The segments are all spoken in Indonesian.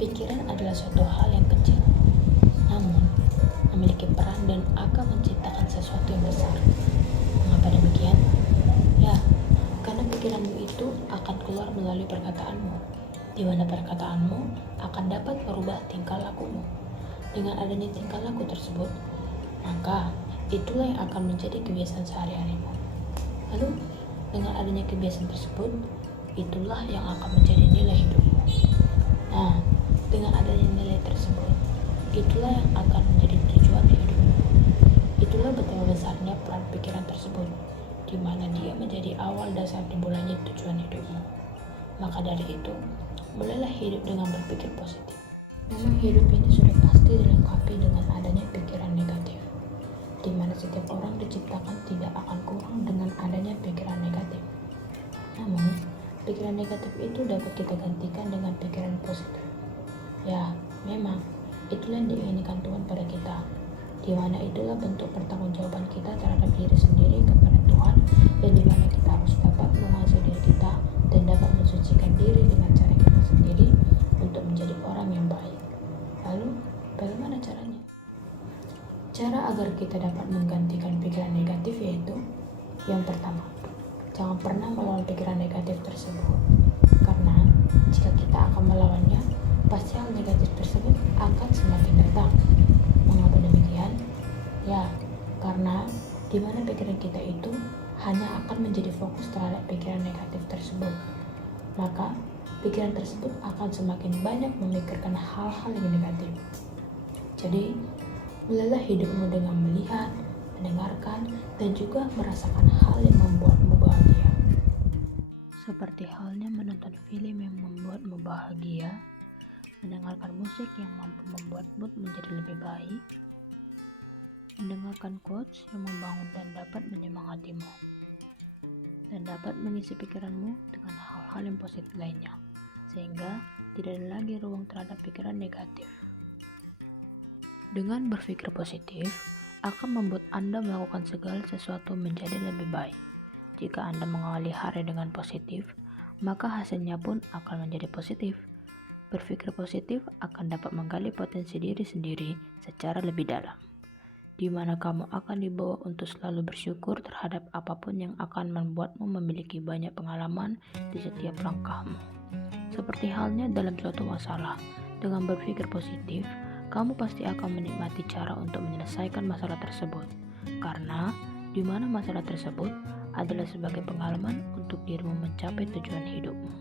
Pikiran adalah suatu hal yang kecil, namun memiliki peran dan akan menciptakan sesuatu yang besar. Mengapa demikian? Ya, karena pikiranmu itu akan keluar melalui perkataanmu, di mana perkataanmu akan dapat merubah tingkah lakumu. Dengan adanya tingkah laku tersebut, maka itulah yang akan menjadi kebiasaan sehari-harimu. Lalu, dengan adanya kebiasaan tersebut, itulah yang akan menjadi nilai hidupmu. Nah, dengan adanya nilai tersebut, itulah yang akan menjadi tujuan hidupmu. Itulah betapa besarnya peran pikiran tersebut, di mana dia menjadi awal dasar dimulainya tujuan hidupmu. Maka dari itu, mulailah hidup dengan berpikir positif. Memang hidup ini sudah pasti dilengkapi dengan adanya pikiran negatif, di mana setiap orang diciptakan tidak akan kurang dengan adanya pikiran negatif. Namun, pikiran negatif itu dapat kita gantikan dengan pikiran positif. Ya, memang itulah yang diinginkan Tuhan pada kita, di mana itulah bentuk pertanggungjawaban kita terhadap diri sendiri kepada Tuhan, dan di mana kita harus dapat menguasai diri kita dan dapat mensucikan diri dengan cara kita sendiri untuk menjadi orang yang baik. Lalu, bagaimana caranya? Cara agar kita dapat menggantikan pikiran negatif yaitu, yang pertama, jangan pernah melawan pikiran negatif tersebut, karena jika kita akan melawannya, pasti hal negatif tersebut akan semakin datang. Mengapa demikian? Ya, karena di mana pikiran kita itu hanya akan menjadi fokus terhadap pikiran negatif tersebut, maka pikiran tersebut akan semakin banyak memikirkan hal-hal yang negatif. Jadi, mulailah hidupmu dengan melihat, mendengarkan, dan juga merasakan hal yang membuatmu bahagia. Seperti halnya menonton film yang membuatmu bahagia, mendengarkan musik yang mampu membuat mood menjadi lebih baik, mendengarkan quotes yang membangun dan dapat menyemangatimu, dan dapat mengisi pikiranmu dengan hal-hal yang positif lainnya, sehingga tidak ada lagi ruang terhadap pikiran negatif. Dengan berpikir positif, akan membuat Anda melakukan segala sesuatu menjadi lebih baik. Jika Anda mengawali hari dengan positif, maka hasilnya pun akan menjadi positif. Berpikir positif akan dapat menggali potensi diri sendiri secara lebih dalam, di mana kamu akan dibawa untuk selalu bersyukur terhadap apapun yang akan membuatmu memiliki banyak pengalaman di setiap langkahmu. Seperti halnya dalam suatu masalah, dengan berpikir positif, kamu pasti akan menikmati cara untuk menyelesaikan masalah tersebut, karena di mana masalah tersebut adalah sebagai pengalaman untuk dirimu mencapai tujuan hidupmu.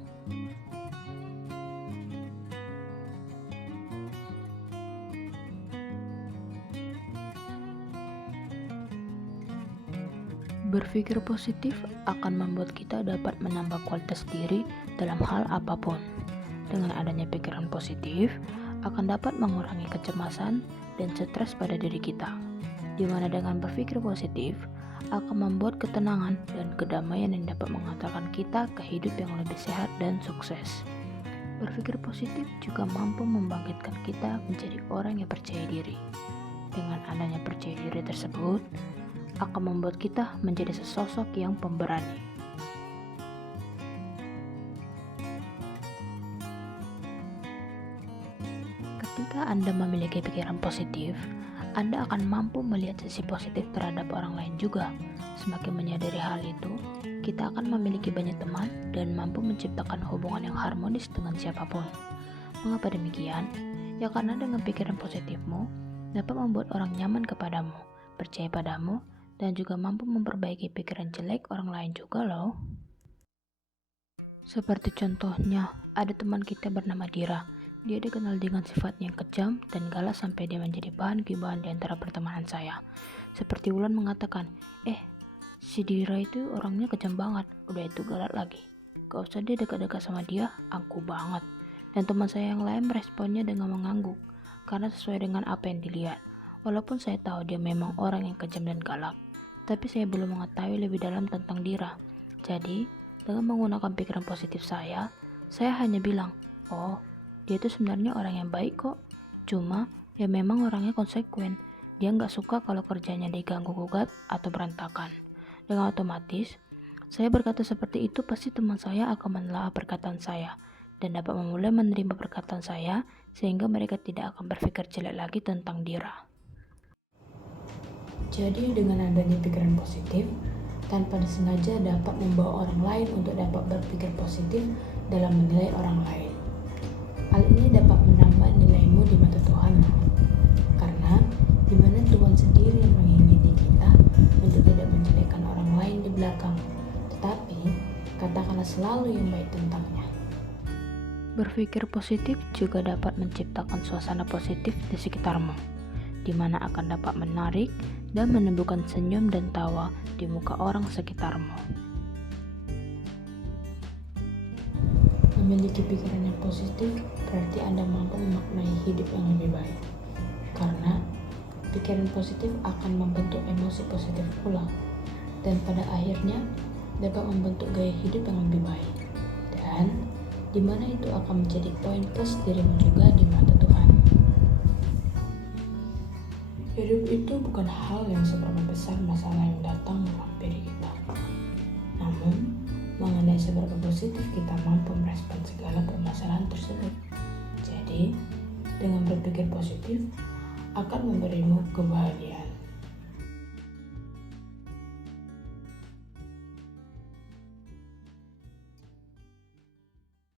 Berpikir positif akan membuat kita dapat menambah kualitas diri dalam hal apapun. Dengan adanya pikiran positif, akan dapat mengurangi kecemasan dan stres pada diri kita, di mana dengan berpikir positif akan membuat ketenangan dan kedamaian yang dapat mengantarkan kita ke hidup yang lebih sehat dan sukses. Berpikir positif juga mampu membangkitkan kita menjadi orang yang percaya diri. Dengan adanya percaya diri tersebut, akan membuat kita menjadi sesosok yang pemberani. Ketika Anda memiliki pikiran positif, Anda akan mampu melihat sisi positif terhadap orang lain juga. Semakin menyadari hal itu, kita akan memiliki banyak teman dan mampu menciptakan hubungan yang harmonis dengan siapapun. Mengapa demikian? Ya karena dengan pikiran positifmu dapat membuat orang nyaman kepadamu, percaya padamu, dan juga mampu memperbaiki pikiran jelek orang lain juga loh. Seperti contohnya, ada teman kita bernama Dira. Dia dikenal dengan sifat yang kejam dan galak sampai dia menjadi bahan gibahan di antara pertemanan saya. Seperti Wulan mengatakan, si Dira itu orangnya kejam banget, udah itu galak lagi. Gak usah dia dekat-dekat sama dia, angkuh banget. Dan teman saya yang lain meresponnya dengan mengangguk, karena sesuai dengan apa yang dilihat. Walaupun saya tahu dia memang orang yang kejam dan galak, tapi saya belum mengetahui lebih dalam tentang Dira. Jadi, dengan menggunakan pikiran positif saya hanya bilang, oh, dia itu sebenarnya orang yang baik kok. Cuma, ya memang orangnya konsekuen. Dia nggak suka kalau kerjanya diganggu-gugat atau berantakan. Dengan otomatis, saya berkata seperti itu pasti teman saya akan menelaah perkataan saya. dan dapat memulai menerima perkataan saya sehingga mereka tidak akan berpikir jelek lagi tentang Dira. Jadi dengan adanya pikiran positif, tanpa disengaja dapat membawa orang lain untuk dapat berpikir positif dalam menilai orang lain. Hal ini dapat menambah nilaimu di mata Tuhan, karena di mana Tuhan sendiri yang mengingini kita untuk tidak menjelekkan orang lain di belakang, tetapi katakanlah selalu yang baik tentangnya. Berpikir positif juga dapat menciptakan suasana positif di sekitarmu, di mana akan dapat menarik dan menumbuhkan senyum dan tawa di muka orang sekitarmu. Memiliki pikiran yang positif berarti Anda mampu memaknai hidup yang lebih baik, karena pikiran positif akan membentuk emosi positif pula, dan pada akhirnya dapat membentuk gaya hidup yang lebih baik, dan di mana itu akan menjadi poin plus dirimu juga di mata Tuhan. Hidup itu bukan hal yang seberapa besar masalah yang datang menghampiri kita, namun mengenai seberapa positif kita mampu merespon segala permasalahan tersebut. Jadi, dengan berpikir positif akan memberimu kebahagiaan.